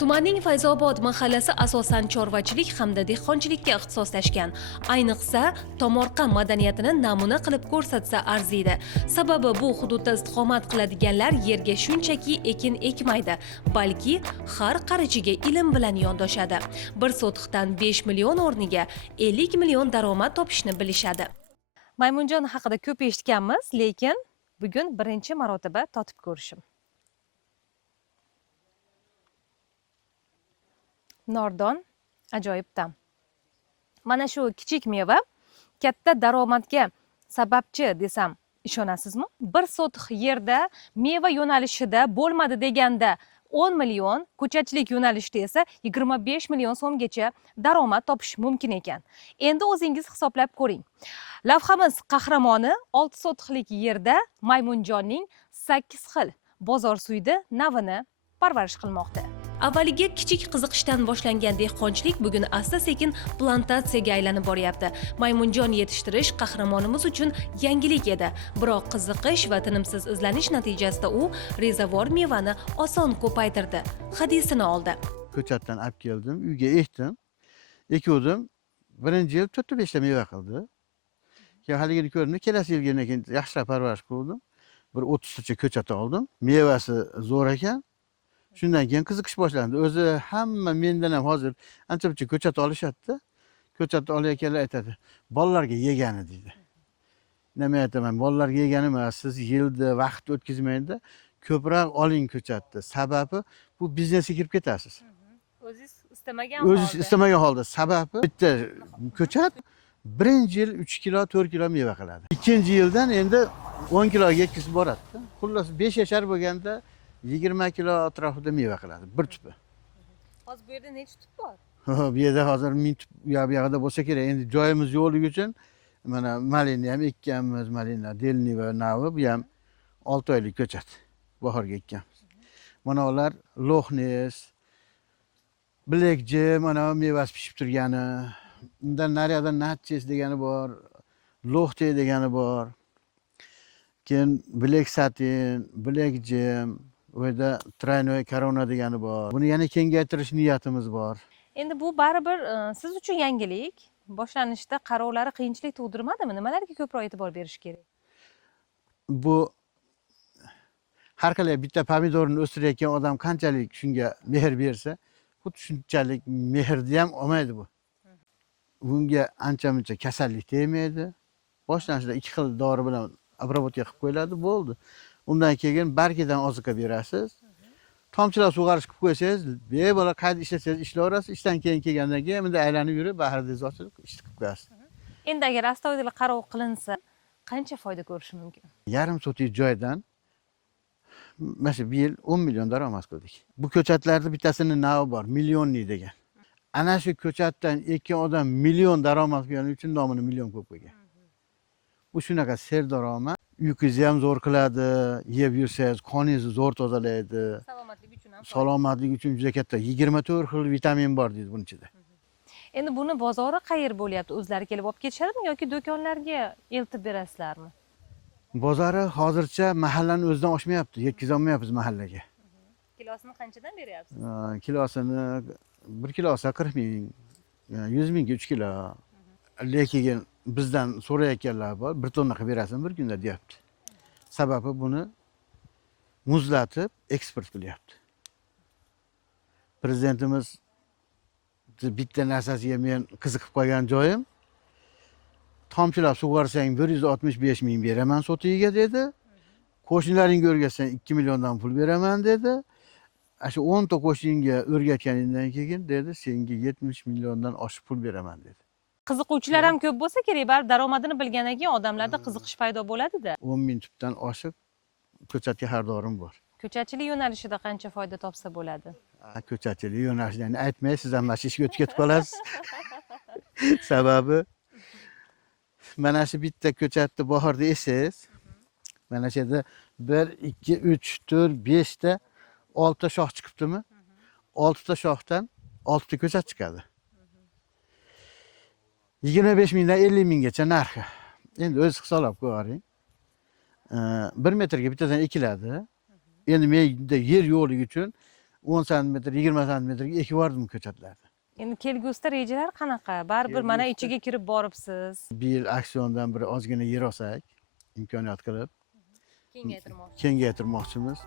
Tumanning Fayzobod mahallasi asosan chorvachilik hamda dehqonchilikka ixtisoslashgan. Ayniqsa, tomorqa madaniyatini namuna qilib ko'rsatsa arziydi. Sababi bu hududda istiqomat qiladiganlar yerga shunchaki ekin ekmaydi, balki har qarichiga ilm bilan yondoshadi. Bir sotixdan 5 million o'rniga 50 million daromad topishni bilishadi. Maymunjon haqida ko'p eshitganmiz, lekin bugun birinchi marotaba totib ko'rishim. Nordon ajoyib ta'm. Mana shu kichik meva katta daromadga sababchi desam ishonasizmi? Bir sotix yerda meva yo'nalishida bo'lmadi deganda 10 million, ko'chatchilik yo'nalishida esa 25 million so'mgacha daromad topish mumkin ekan. Endi o'zingiz hisoblab ko'ring. Lavhamiz qahramoni 6 sotixlik yerda Maymunjonning 8 xil bozor suydi navini parvarish qilmoqda. Avvaliga kichik qiziqishdan boshlangan dehqonchilik bugun asta-sekin plantatsiyaga aylanib boryapti. Maymunjon yetishtirish qahramonimiz uchun yangilik edi. Biroq qiziqish va tinimsiz izlanish natijasida u rezavor mevani oson ko'paytirdi. Hadisini oldi. Ko'chatdan olib keldim, uyga ekdim. Ekuvdim. Birinchi yil 4-5 ta meva qildi. Keyin haligini ko'rdim, kelasi yilga keyin yaxshilab parvarish qildim. Bir 30 tacha ko'chat oldim. Mevasi zo'r ekan. Shundan keyin qiziqish boshlandi. O'zi hamma mendan ham hozir ancha-muncha ko'chat olishadi-da. Ko'chat olayotganlar aytadi, "Bolalarga yegani" deydi. Nima aytaman, bolalarga yegani emas, siz yilda vaqt o'tkazmaydi, ko'proq oling ko'chatni. Sababi bu biznesga kirib ketasiz. O'zingiz istamagan holda. O'zingiz istamagan holda. Sababi bitta ko'chat birinchi yil 3 kilo, 4 kilo meva qiladi. Ikkinchi yildan endi 10 kiloga yetkazib boradi-da. Xullas 5 yashar bo'lganda 20 kilo atrofida meva qiladi bir tupi. Hozir bu yerda necha tup bor? Bu yerda hozir 1000 tup bu yoqda bo'lsa kerak. Endi joyimiz yo'qligi uchun mana malina ham ekkanmiz, malina, delni va navi, bu ham 6 oylik ko'chat. Bahorga ekkanmiz. Mana ular loxnes, bilekji, mana mevasi pishib turgani. Undan naryoqda natches degani bor, loxte degani bor. Keyin bilek satin, bilekjim, u yerda traynoy korona degani bor. Buni yana kengaytirish niyatimiz bor. Endi bu baribir siz uchun yangilik. Boshlanishda qarovlari qiyinchilik tug'dirmadimi? Nimalarga ko'proq e'tibor berish kerak? Bu har qalay bitta pomidorni o'stirayotgan odam qanchalik shunga mehr bersa, xuddi shunchalik mehrni ham olmaydi bu. Bunga ancha-muncha kasallik tegmaydi. Boshlanishda 2 xil dori bilan obработка qilib qo'yiladi, bo'ldi. Undan keyin bargidan oziqa berasiz. Tomchilar sug'arish qilib qo'ysangiz, bemalol qayerda ishlasangiz ishlayverasiz. Ishdan keyin kelgandan keyin bunda aylanib yurib, bahringizni ochib ishni qilib qo'yasiz. Endi agar astoydil qarov qilinsa, qancha foyda ko'rish mumkin? Yarim sotik joydan mana bu yil 10 million daromad qildik. Bu ko'chatlarda bittasini navi bor, millionlik degan. Ana shu ko'chatdan ekkan odam million daromad qilgani uchun nomini million qo'yib qo'ygan. Bu shunaqa serdaromad. Uyquingizni ham zo'r qiladi, yeb yursangiz qoningizni zo'r tozalaydi. Salomatlik uchun ham. Salomatlik uchun juda katta 24 xil vitamin bor deydi buning ichida. Endi buni bozori qayer bo'lyapti? O'zlari kelib olib ketishadimi yoki do'konlarga eltib berasizlarmi? Bozori hozircha mahallaning o'zidan oshmayapti, yetkiza olmayapmiz mahallaga. Kilosini qanchadan beryapsiz? Kilosini 1 kilosi 40 ming, 100 mingga 3 kilo. Lekin bizdan so'rayotganlar bor, 1 tonna qilib berasizmi bir kunda deyapti. Sababi buni muzlatib eksport qilyapti. Prezidentimiz bitta narsasiga men qiziqib qolgan joyim, tomchilab sug'orsang 165 ming beraman sotigiga dedi. Qo'shnilaringga o'rgatsang 2 milliondan pul beraman dedi. Shu 10 ta qo'shningga o'rgatganingdan keyin dedi, senga 70 milliondan oshiq pul beraman dedi. Qiziquvchilar ham ko'p bo'lsa kerak, baribir daromadini bilgandan keyin odamlarda qiziqish paydo bo'ladi-da. 10 ming tupdan oshiq ko'chatga xaridorim bor. Ko'chatchilik yo'nalishida qancha foyda topsa bo'ladi? Ko'chatchilik yo'nalishidan aytmay, siz ham mana shu ishga o'tib ketib qolasiz. Sababi mana shu bitta ko'chatni bahorda eksangiz, mana shu yerda 1, 2, 3, 4, 5 ta 6 ta shox chiqibdimi? 6 ta shoxdan 6 ta ko'chat chiqadi. 25 mingdan 50 minggacha narxi. Endi o'zingiz hisoblab ko'ring. 1 metrga bittadan ekiladi. Endi menda yer yo'qligi uchun 10 santimetr, 20 santimetrga ekib yubordim ko'chatlarni. Endi kelgusida rejalar qanaqa? Baribir mana Kelgusida- ichiga kirib boribsiz. Bu yil aksiondan bir ozgina yer olsak, imkoniyat qilib Kengaytirmoqchi. kengaytirmoqchimiz.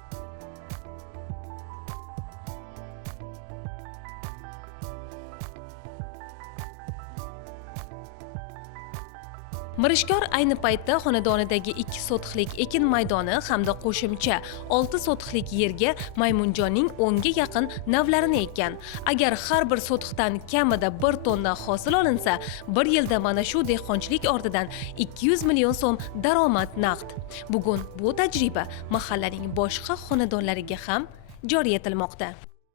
Mirishkor ayni paytda xonadonidagi 2 sotixlik ekin maydoni hamda qo'shimcha 6 sotixlik yerga Maymunjonning 10 ga yaqin navlarini ekkan. Agar har bir sotixdan kamida 1 tonna hosil olinsa, bir yilda mana shu dehqonchilik ortidan 200 million so'm daromad naqd. Bugun bu tajriba mahallaning boshqa xonadonlariga ham joriy etilmoqda.